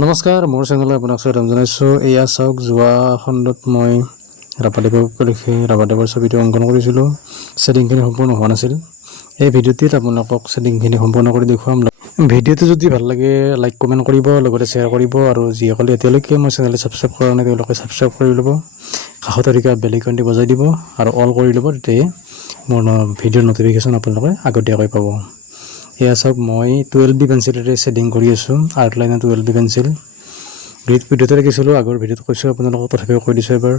নমস্কাৰ, মোৰ চেনেলত আপোনাক স্বাগতম জনাইছোঁ। এয়া চাওক, যোৱা খণ্ডত মই ৰাভাদেৱ উপলক্ষে ৰাভাদেৱৰ ছবিটো অংকন কৰিছিলোঁ। ছেটিংখিনি সম্পূৰ্ণ হোৱা নাছিল। এই ভিডিঅ'টিত আপোনালোকক ছেটিংখিনি সম্পূৰ্ণ কৰি দেখুৱাম। ভিডিঅ'টো যদি ভাল লাগে লাইক কমেণ্ট কৰিব, লগতে শ্বেয়াৰ কৰিব, আৰু যিসকলে এতিয়ালৈকে মোৰ চেনেলটো ছাবস্ক্ৰাইব কৰা নাই তেওঁলোকে ছাবস্ক্ৰাইব কৰি ল'ব। কাষতে থকা বেল আইকনটি বজাই দিব আৰু অল কৰি ল'ব, তেতিয়াই মোৰ ভিডিঅ'ৰ নটিফিকেশ্যন আপোনালোকে আগতীয়াকৈ পাব। এয়া চাওক, মই 12B পেঞ্চিলেৰে ছেডিং কৰি আছোঁ। আউটলাইনত 12B পেঞ্চিল। গ্ৰীড পদ্ধতিৰে দেখিছিলোঁ, আগৰ ভিডিঅ'ত কৈছোঁ আপোনালোকক, তথাপিও কৈ দিছোঁ এবাৰ।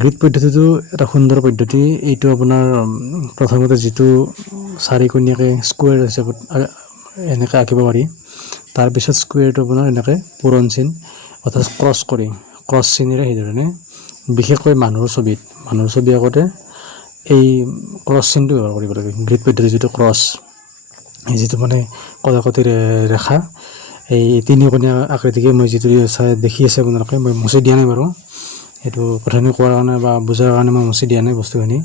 গ্ৰীড পদ্ধতিটো এটা সুন্দৰ পদ্ধতি। এইটো আপোনাৰ প্ৰথমতে যিটো চাৰিকোণীয়াকৈ স্কুৱেৰ হিচাপত এনেকৈ আঁকিব পাৰি, তাৰপিছত স্কুৱেৰটো আপোনাৰ এনেকৈ পূৰণ চিন অৰ্থাৎ ক্ৰছ চিনেৰে সেইধৰণে, বিশেষকৈ মানুহৰ ছবি আগতে এই ক্ৰছ চিনটো ব্যৱহাৰ কৰিব লাগে। গ্ৰীড পদ্ধতিৰ যিটো ক্ৰছ, যিটো মানে কটাকটি ৰেখা, এই তিনিকোণীয়া আকৃতিকে মই যিটো দেখি আছে আপোনালোকে, মই মুচি দিয়া নাই বাৰু। সেইটো কথাখিনি কোৱাৰ কাৰণে বা বুজাৰ কাৰণে মই মুচি দিয়া নাই বস্তুখিনি।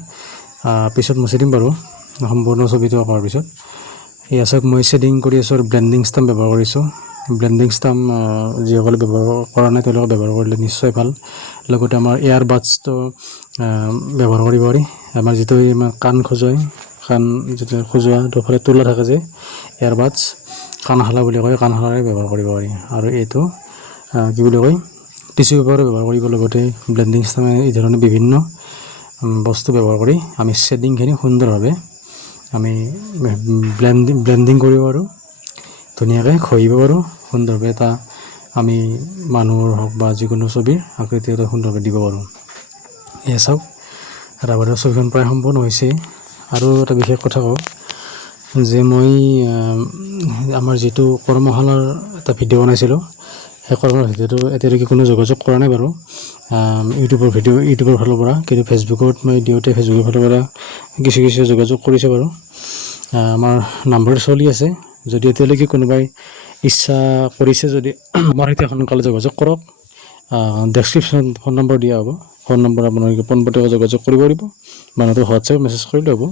পিছত মুচি দিম বাৰু সম্পূৰ্ণ ছবিটো অঁকাৰ পিছত। এয়া চাওক, মই ছেডিং কৰি আছোঁ আৰু ব্লেণ্ডিং ষ্টাম্প ব্যৱহাৰ কৰিছোঁ। ব্লেণ্ডিং ষ্টাম্প যিসকলে ব্যৱহাৰ কৰা নাই তেওঁলোকে ব্যৱহাৰ কৰিলে নিশ্চয় ভাল। লগতে আমাৰ এয়াৰ বাডছটো ব্যৱহাৰ কৰিব পাৰি। আমাৰ যিটো কাণ যিটো খজোৱা দুফালে তোলা থাকে যে এয়াৰ বাডছ, কাণশালা বুলি কয়, কাণশালাৰে ব্যৱহাৰ কৰিব পাৰি। আৰু এইটো কি বুলি কয়, টিচু পেপাৰো ব্যৱহাৰ কৰিব। লগতে ব্লেণ্ডিং ষ্টাম্পে এই ধৰণে বিভিন্ন বস্তু ব্যৱহাৰ কৰি আমি ছেডিংখিনি সুন্দৰভাৱে আমি ব্লেণ্ডিং কৰিব পাৰোঁ, ধুনীয়াকৈ ঘঁহিব পাৰোঁ সুন্দৰভাৱে। এটা আমি মানুহৰ হওক বা যিকোনো ছবিৰ আকৃতি এটা সুন্দৰভাৱে দিব পাৰোঁ। এয়া চাওক, ৰাভাদেৱ ছবিখন প্ৰায় সম্পূৰ্ণ হৈছে। আৰু এটা বিশেষ কথা কওঁ যে মই আমাৰ যিটো কৰ্মশালাৰ এটা ভিডিঅ' বনাইছিলোঁ, সেই কৰ্মশালাৰ ভিডিঅ'টো এতিয়ালৈকে কোনো যোগাযোগ কৰা নাই বাৰু ইউটিউবৰ ফালৰ পৰা, কিন্তু ফেচবুকত মই দিওঁতে ফেচবুকৰ ফালৰ পৰা কিছু যোগাযোগ কৰিছে বাৰু। আমাৰ নাম্বাৰ চলি আছে, যদি এতিয়ালৈকে কোনোবাই ইচ্ছা কৰিছে, যদি আমাৰ এতিয়া সোনকালে যোগাযোগ কৰক। ডেছক্ৰিপশ্যনত ফোন নম্বৰ দিয়া হ'ব। ফোন নম্বৰ আপোনালোকে পোনপটীয়াকৈ যোগাযোগ কৰিব পাৰিব, মানুহটো হোৱাটছএপ মেছেজ কৰিলে হ'ব।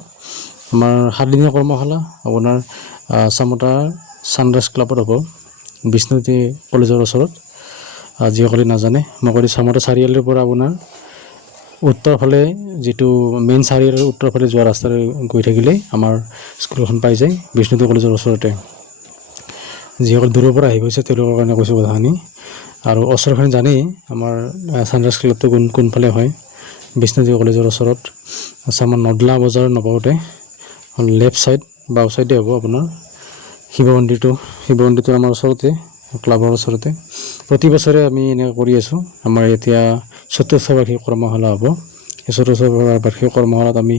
আমাৰ 7 দিনীয়া কৰ্মশালা আপোনাৰ চামতাৰ ছানৰাইজ ক্লাবত হ'ব, বিষ্ণুতি কলেজৰ ওচৰত। যিসকলে নাজানে মই কৈ দিছোঁ, চামতা চাৰিআলিৰ পৰা আপোনাৰ উত্তৰ ফালে, যিটো মেইন চাৰিআলিৰ উত্তৰ ফালে যোৱা ৰাস্তাৰে গৈ থাকিলেই আমাৰ স্কুলখন পাই যায়, বিষ্ণুতি কলেজৰ ওচৰতে। যিসকল দূৰৰ পৰা আহি গৈছে তেওঁলোকৰ কাৰণে কৈছোঁ কথাখিনি। আৰু ওচৰখিনি জানেই, আমাৰ ছানৰাইজ ক্লাবটো কোনফালে হয়, বিষ্ণুতি কলেজৰ ওচৰত আছে। আমাৰ নদলা বজাৰ নপাওঁতে লেফ্ট ছাইড বাওঁ ছাইডে হ'ব আপোনাৰ শিৱ মন্দিৰটো আমাৰ ওচৰতে, ক্লাবৰ ওচৰতে। প্ৰতি বছৰে আমি এনেকৈ কৰি আছোঁ। আমাৰ এতিয়া চতুৰ্থ বাৰ্ষিক কৰ্মশালা হ'ব। এই চতুৰ্থ বাৰ্ষিক কৰ্মশালাত আমি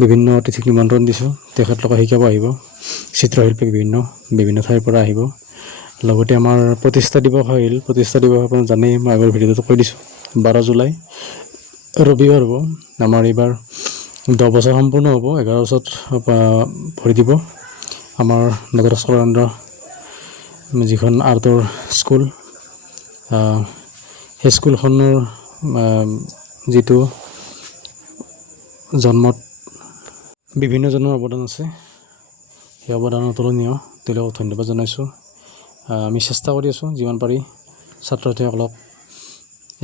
বিভিন্ন অতিথিক নিমন্ত্ৰণ দিছোঁ, তেখেতলোকে শিকাব আহিব। চিত্ৰশিল্পী বিভিন্ন ঠাইৰ পৰা আহিব। লগতে আমাৰ প্ৰতিষ্ঠা দিৱস আহিল। প্ৰতিষ্ঠা দিৱস আপোনাৰ জানেই, মই আগৰ ভিডিঅ'টো কৈ দিছোঁ, 12 জুলাই ৰবিবাৰ হ'ব। আমাৰ এইবাৰ 10 বছৰ সম্পূৰ্ণ হ'ব, 11 বছৰত ভৰি দিব আমাৰ নটৰাজ কলাকেন্দ্ৰ যিখন আৰ্টৰ স্কুল। সেই স্কুলখনৰ যিটো জন্মত বিভিন্নজনৰ অৱদান আছে, সেই অৱদান অতুলনীয়, তেওঁলোকক ধন্যবাদ জনাইছোঁ। আমি চেষ্টা কৰি আছোঁ যিমান পাৰি ছাত্ৰ ছাত্ৰীসকলক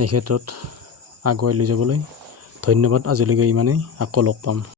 এই ক্ষেত্ৰত আগুৱাই লৈ যাবলৈ। ধন্যবাদ, আজিলৈকে ইমানেই, আকৌ লগ পাম।